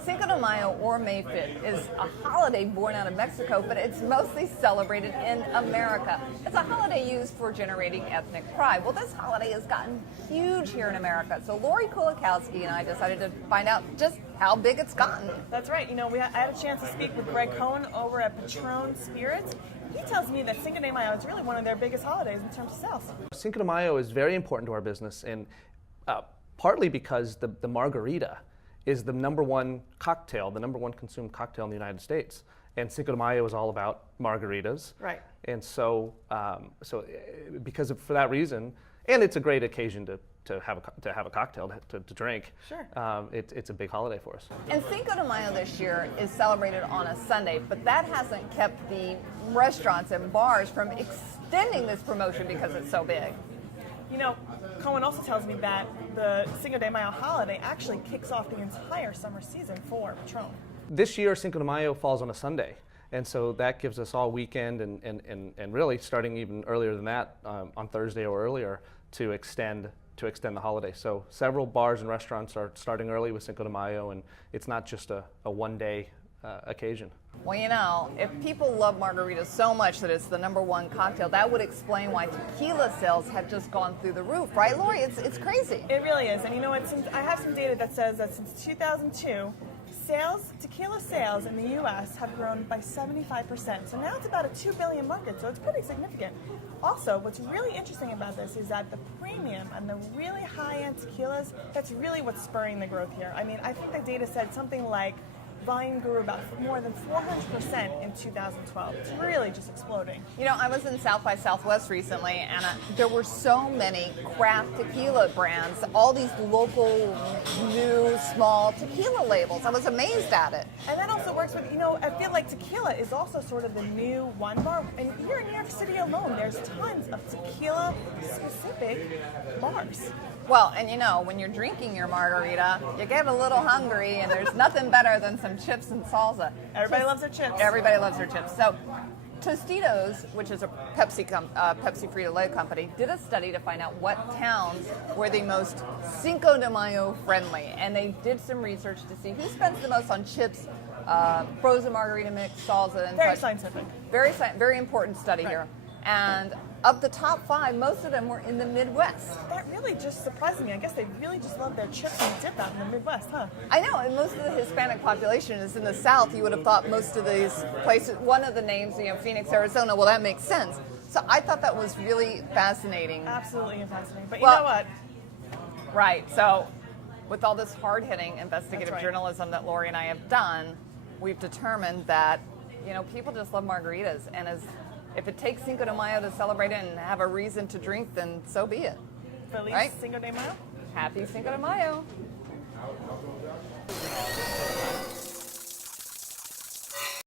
Cinco de Mayo, or May 5th, is a holiday born out of Mexico, but it's mostly celebrated in America. It's a holiday used for generating ethnic pride. Well, this holiday has gotten huge here in America, so Lori Kulikowski and I decided to find out just how big it's gotten. That's right. You know, I had a chance to speak with Greg Cohen over at Patron Spirits. He tells me that Cinco de Mayo is really one of their biggest holidays in terms of sales. Cinco de Mayo is very important to our business, and partly because the margarita is the number one cocktail, the number one consumed cocktail in the United States. And Cinco de Mayo is all about margaritas. Right. And so, for that reason, and it's a great occasion to have a cocktail to drink. Sure. It's a big holiday for us. And Cinco de Mayo this year is celebrated on a Sunday, but that hasn't kept the restaurants and bars from extending this promotion because it's so big. You know, Cohen also tells me that the Cinco de Mayo holiday actually kicks off the entire summer season for Patron. This year, Cinco de Mayo falls on a Sunday, and so that gives us all weekend and really starting even earlier than that, on Thursday or earlier, to extend the holiday. So several bars and restaurants are starting early with Cinco de Mayo, and it's not just a one-day occasion. Well, you know, if people love margaritas so much that it's the number one cocktail, that would explain why tequila sales have just gone through the roof, right, Lori? It's crazy. It really is. And you know what? I have some data that says that since 2002, tequila sales in the U.S. have grown by 75%. So now it's about a $2 billion market, so it's pretty significant. Also, what's really interesting about this is that the premium and the really high-end tequilas, that's really what's spurring the growth here. I mean, I think the data said something like volume grew about more than 400% in 2012. It's really just exploding. You know, I was in South by Southwest recently, and there were so many craft tequila brands, all these local, new, small tequila labels. I was amazed at it. And that also works with, you know, I feel like tequila is also sort of the new wine bar. And here in New York City alone, there's tons of tequila-specific bars. Well, and you know, when you're drinking your margarita, you get a little hungry, and there's nothing better than some chips and salsa. Everybody loves their chips. Everybody loves their chips. So, Tostitos, which is a Pepsi Frito-Lay company, did a study to find out what towns were the most Cinco de Mayo friendly, and they did some research to see who spends the most on chips, frozen margarita mix, salsa, and Very such. scientific. Very important study here. And of the top 5, most of them were in the Midwest. That really just surprised me. I guess they really just love their chips and dip out in the Midwest, huh? I know, and most of the Hispanic population is in the South. You would have thought most of these places, one of the names, you know, Phoenix, Arizona, well, that makes sense. So I thought that was really fascinating. Absolutely fascinating. But Well, you know what? Right, so with all this hard-hitting investigative That's right. journalism that Lori and I have done, we've determined that, you know, people just love margaritas, and if it takes Cinco de Mayo to celebrate it and have a reason to drink, then so be it. Feliz Right? Cinco de Mayo. Happy Cinco de Mayo.